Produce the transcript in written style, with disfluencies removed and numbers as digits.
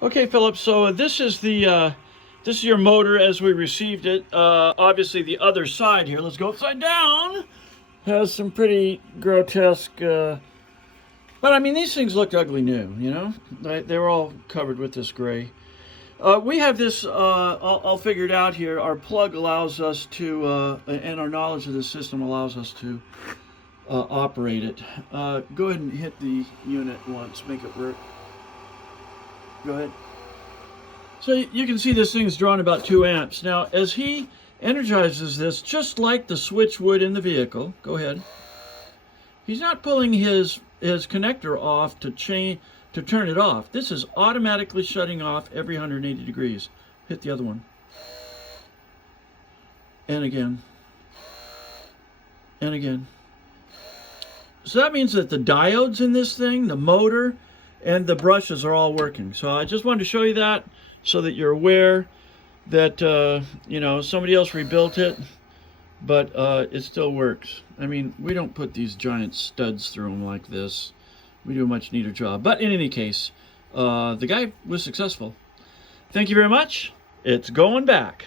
Okay, Philip. So this is your motor as we received it. Obviously, the other side here. Let's go upside down. Has some pretty grotesque. But I mean, these things look ugly new. You know, they were all covered with this gray. We have this. I'll figure it out here. Our plug allows us to, and our knowledge of the system allows us to operate it. Go ahead and hit the unit once. Make it work. Go ahead. So you can see this thing's drawing about 2 amps. Now, as he energizes this, just like the switch would in the vehicle, go ahead. He's not pulling his connector off to turn it off. This is automatically shutting off every 180 degrees. Hit the other one. And again. And again. So that means that the diodes in this thing, the motor, and the brushes are all working. So I just wanted to show you that so that you're aware that, you know, somebody else rebuilt it, but it still works. I mean, we don't put these giant studs through them like this. We do a much neater job. But in any case, the guy was successful. Thank you very much. It's going back.